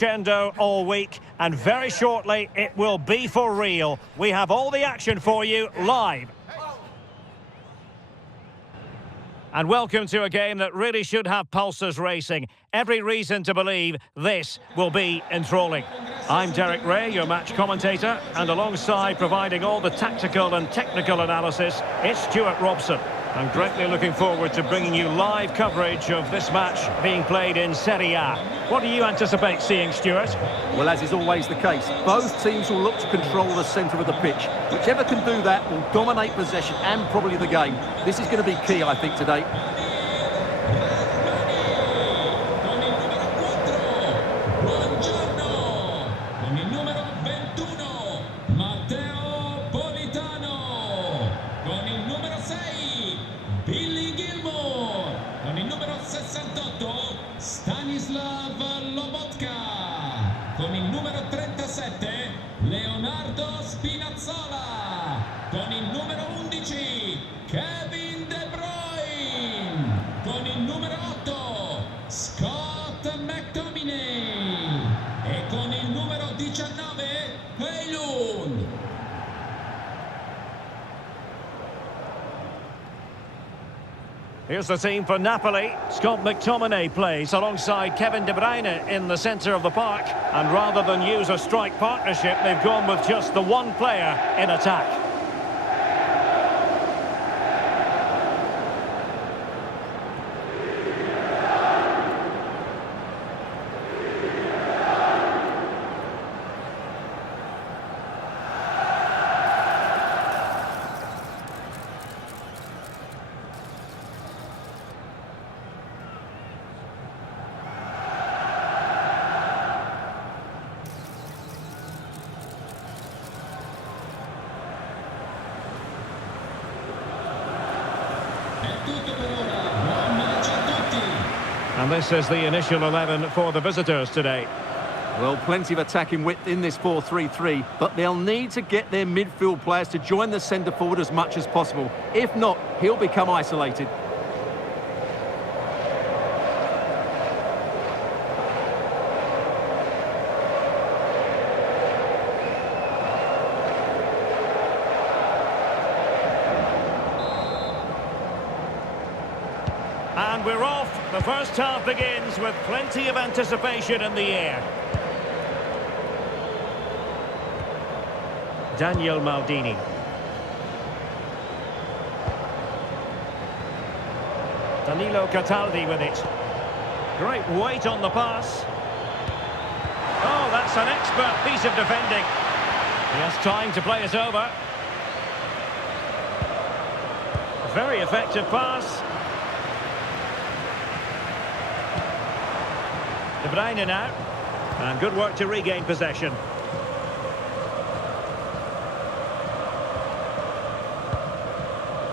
Crescendo all week, and very shortly it will be for real. We have all the action for you live. And welcome to a game that really should have pulses racing. Every reason to believe this will be enthralling. I'm Derek Ray, your match commentator, and alongside providing all the tactical and technical analysis, it's Stuart Robson. I'm greatly looking forward to bringing you live coverage of this match being played in Serie A. What do you anticipate seeing, Stuart? Well, as is always the case, both teams will look to control the centre of the pitch. Whichever can do that will dominate possession and probably the game. This is going to be key, I think, today. Con il numero 37 Leonardo Spinazzola, con il numero 11 Kevin De Bruyne, con il numero 8 Scott McTominay e con il numero 19 Højlund. Here's the team for Napoli. Scott McTominay plays alongside Kevin De Bruyne in the centre of the park. And rather than use a strike partnership, they've gone with just the one player in attack. And this is the initial 11 for the visitors today. Well, plenty of attacking width in this 4-3-3, but they'll need to get their midfield players to join the centre forward as much as possible. If not, he'll become isolated. And we're off. The first half begins with plenty of anticipation in the air. Daniel Maldini. Danilo Cataldi with it. Great weight on the pass. Oh, that's an expert piece of defending. He has time to play it over. A very effective pass. De Bruyne now, and good work to regain possession.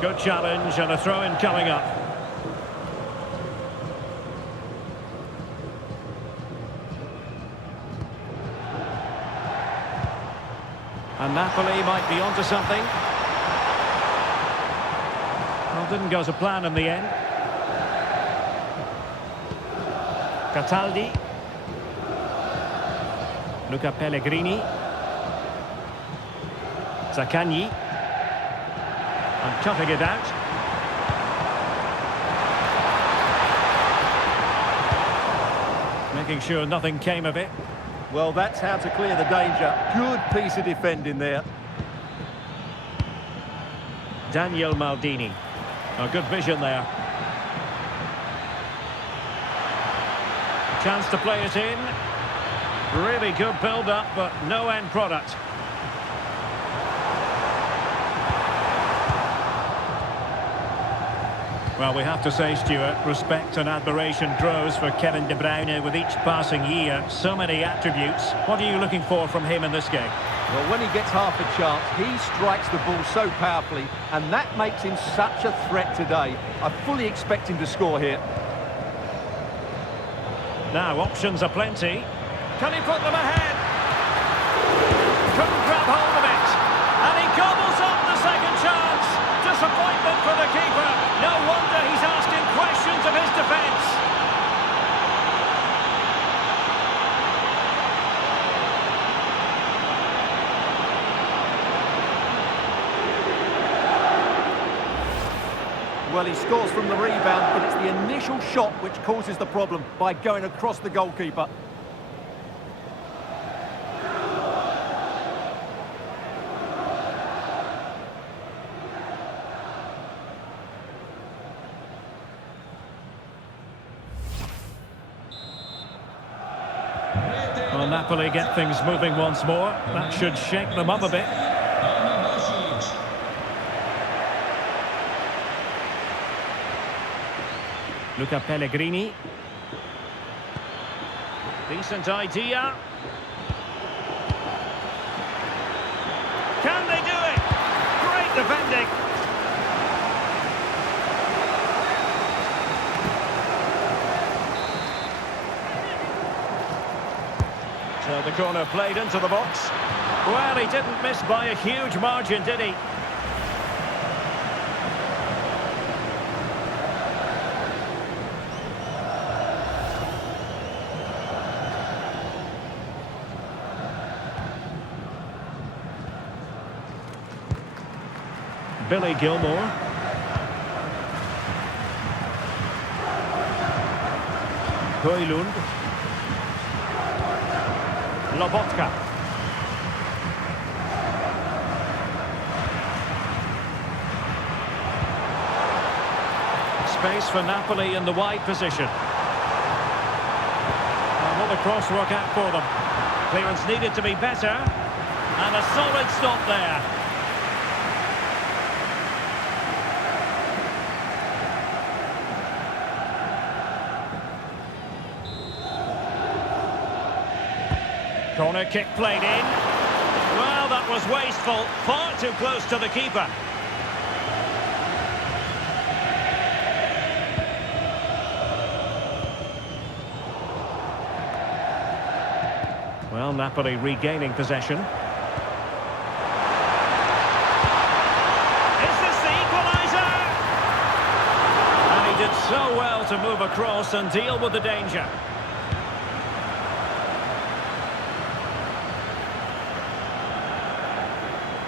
Good challenge and a throw-in coming up. And Napoli might be onto something. Well, didn't go to plan in the end. Cataldi, Luca Pellegrini, Zaccagni, and cutting it out. Making sure nothing came of it. Well, that's how to clear the danger. Good piece of defending there. Daniel Maldini. A good vision there. Chance to play it in. Really good build-up, but no end product. Well, we have to say, Stuart, respect and admiration grows for Kevin De Bruyne with each passing year. So many attributes. What are you looking for from him in this game? Well, when he gets half a chance, he strikes the ball so powerfully, and that makes him such a threat today. I fully expect him to score here. Now, options are plenty. Can he put them ahead? Couldn't grab hold of it. And he gobbles up the second chance. Disappointment for the keeper. No wonder he's asking questions of his defence. Well, he scores from the rebound, but it's the initial shot which causes the problem by going across the goalkeeper. Well, Napoli get things moving once more. That should shake them up a bit. Luca Pellegrini. Decent idea. Can they do it? Great defending. So the corner played into the box. Well, he didn't miss by a huge margin, did he? Billy Gilmore. Højlund. Lobotka. Space for Napoli in the wide position. And will the cross work out for them? Clearance needed to be better. And a solid stop there. Corner kick played in. Well, that was wasteful. Far too close to the keeper. Well, Napoli regaining possession. Is this the equaliser? And he did so well to move across and deal with the danger.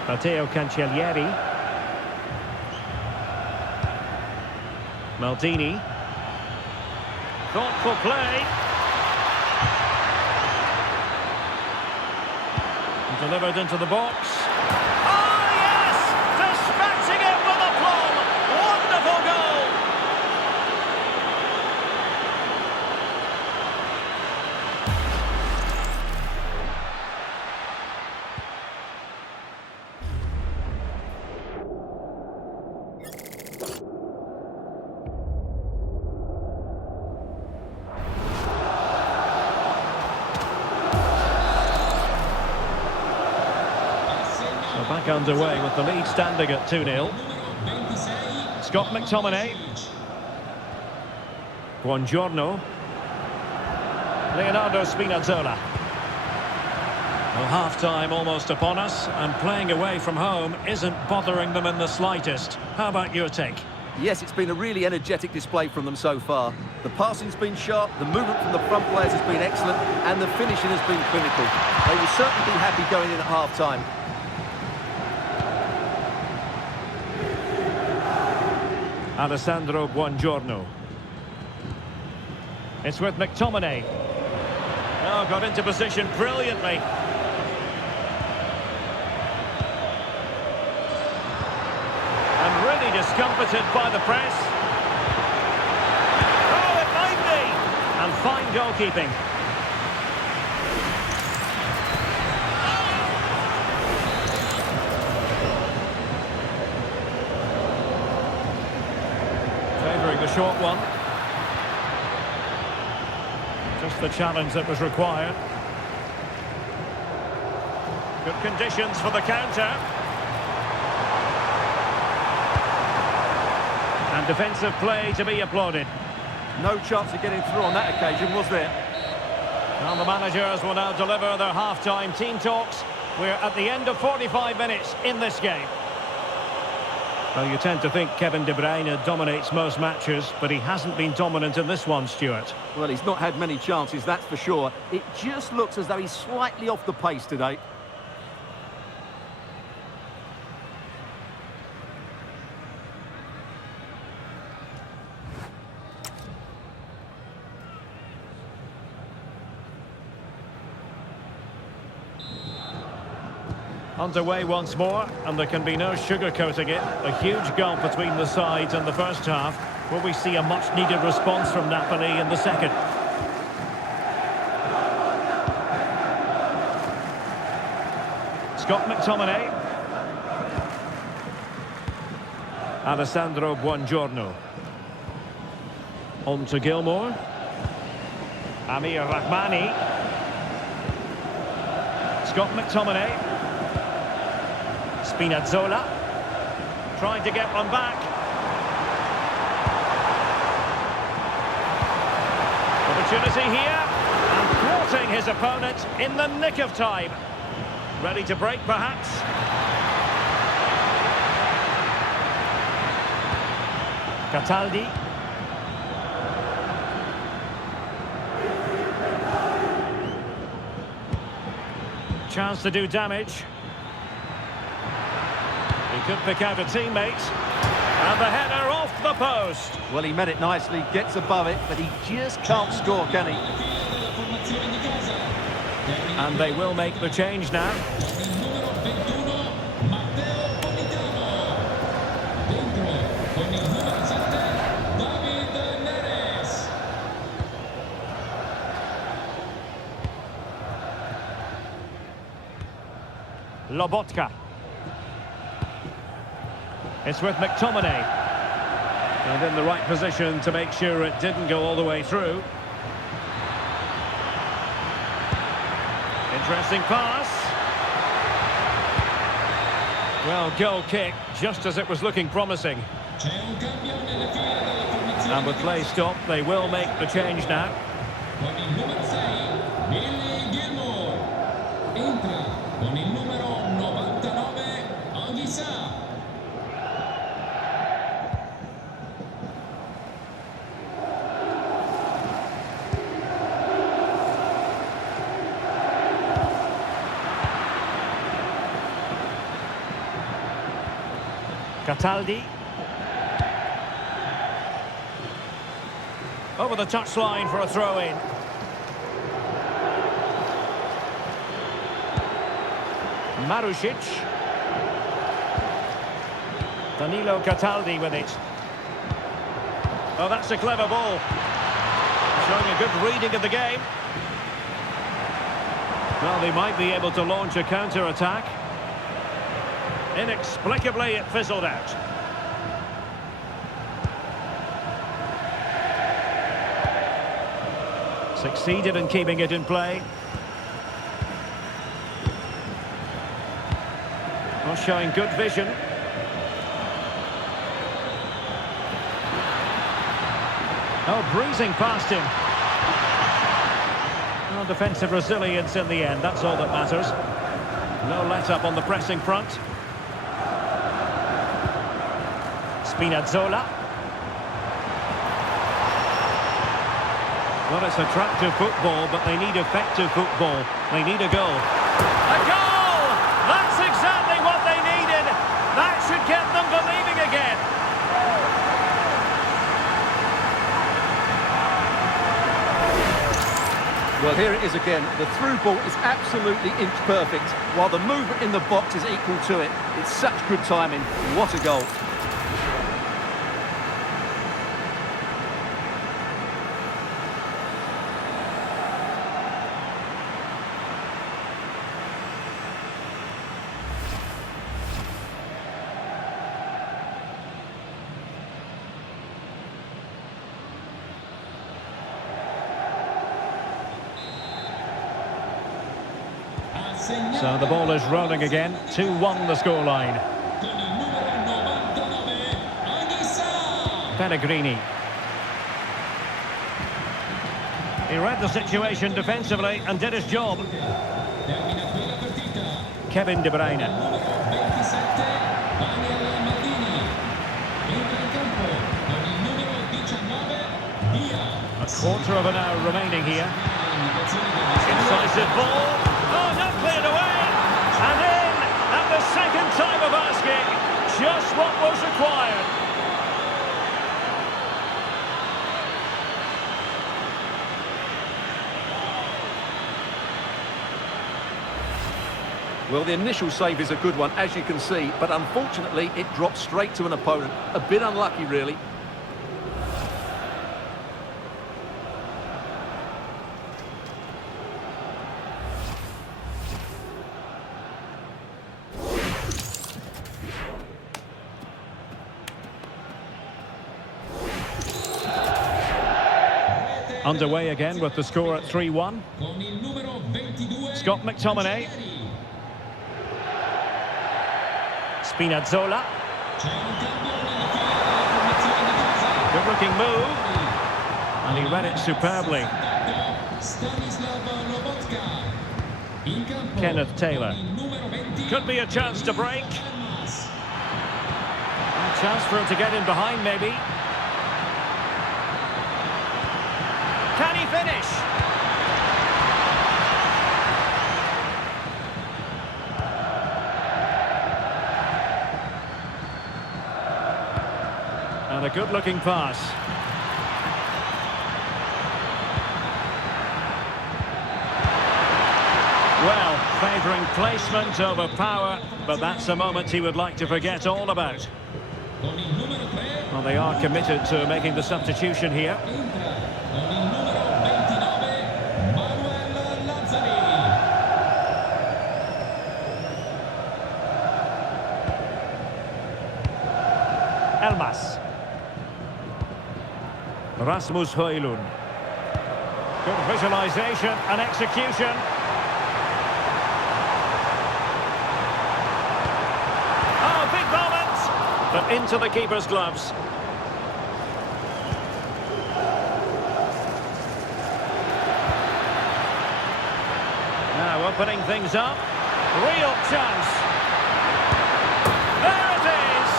Matteo Cancellieri. Maldini. Thoughtful play. Delivered into the box. Oh, yes! Dispatching it with aplomb. Wonderful goal. Back underway with the lead standing at 2-0. Scott McTominay. Buongiorno. Leonardo Spinazzola. Well, half-time almost upon us, and playing away from home isn't bothering them in the slightest. How about your take? Yes, it's been a really energetic display from them so far. The passing's been sharp, the movement from the front players has been excellent, and the finishing has been clinical. They will certainly be happy going in at half-time. Alessandro Buongiorno. It's with McTominay. Oh, got into position brilliantly. And really discomfited by the press. Oh, it might be! And fine goalkeeping. The short one. Just the challenge that was required. Good conditions for the counter. And defensive play to be applauded. No chance of getting through on that occasion, was there? Well, the managers will now deliver their half-time team talks. We're at the end of 45 minutes in this game. Well, you tend to think Kevin De Bruyne dominates most matches, but he hasn't been dominant in this one, Stuart. Well, he's not had many chances, that's for sure. It just looks as though he's slightly off the pace today. Underway once more, and there can be no sugarcoating it. A huge gulf between the sides in the first half. Will we see a much-needed response from Napoli in the second? Scott McTominay. Alessandro Buongiorno. On to Gilmour. Amir Rrahmani. Scott McTominay. Spinazzola. Trying to get one back. Opportunity here. And thwarting his opponent in the nick of time. Ready to break, perhaps. Cataldi. Chance to do damage. He could pick out a teammate. And the header off the post. Well, he met it nicely, gets above it, but he just can't score, can he? And they will make the change now. Lobotka. It's with McTominay. And in the right position to make sure it didn't go all the way through. Interesting pass. Well, goal kick, just as it was looking promising. And with play stopped, they will make the change now. Cataldi. Over the touchline for a throw-in. Marusic. Danilo Cataldi with it. Oh, that's a clever ball. Showing a good reading of the game. Well, they might be able to launch a counter-attack. Inexplicably, it fizzled out. Succeeded in keeping it in play. Well, showing good vision. Oh, breezing past him. Well, defensive resilience in the end, that's all that matters. No let-up on the pressing front. Spinazzola. Well, it's attractive football, but they need effective football. They need a goal. A goal! That's exactly what they needed. That should get them believing again. Well, here it is again. The through ball is absolutely inch perfect, while the movement in the box is equal to it. It's such good timing. What a goal. So the ball is rolling again. 2-1 the scoreline. Pellegrini. He read the situation defensively and did his job. Kevin De Bruyne. A quarter of an hour remaining here. Incisive ball. Oh, not cleared away. And in at the second time of asking. Just what was required. Well, the initial save is a good one, as you can see, but unfortunately it dropped straight to an opponent. A bit unlucky, really. Underway again with the score at 3-1. Scott McTominay. Spinazzola. Good looking move. And he read it superbly. Kenneth Taylor. Could be a chance to break. A chance for him to get in behind maybe. Can he finish? And a good-looking pass. Well, favouring placement over power, but that's a moment he would like to forget all about. Well, they are committed to making the substitution here. Elmas. Rasmus Højlund. Good visualisation and execution. Oh, big moment! But into the keeper's gloves. Now opening things up. Real chance. There it is!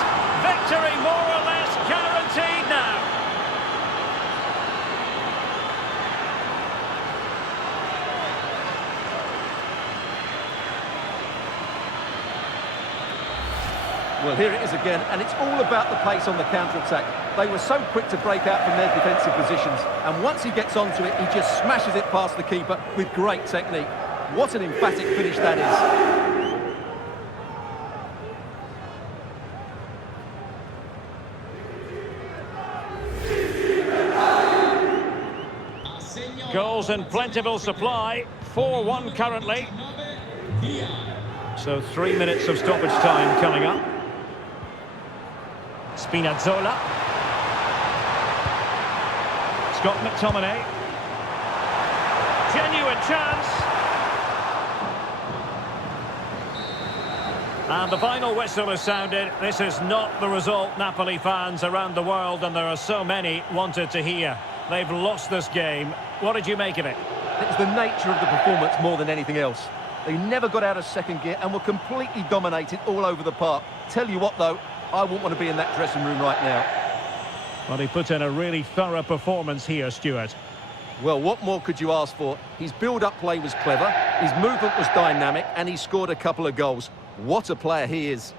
Victory more or less guaranteed now. Well, here it is again, and it's all about the pace on the counter-attack. They were so quick to break out from their defensive positions, and once he gets onto it, he just smashes it past the keeper with great technique. What an emphatic finish that is. Goals in plentiful supply, 4-1 currently. So 3 minutes of stoppage time coming up. Spinazzola. Scott McTominay. Genuine chance. And the final whistle has sounded. This is not the result Napoli fans around the world, and there are so many, wanted to hear. They've lost this game. What did you make of it? It was the nature of the performance more than anything else. They never got out of second gear and were completely dominated all over the park. Tell you what, though, I wouldn't want to be in that dressing room right now. Well, he put in a really thorough performance here, Stuart. Well, what more could you ask for? His build-up play was clever, his movement was dynamic, and he scored a couple of goals. What a player he is.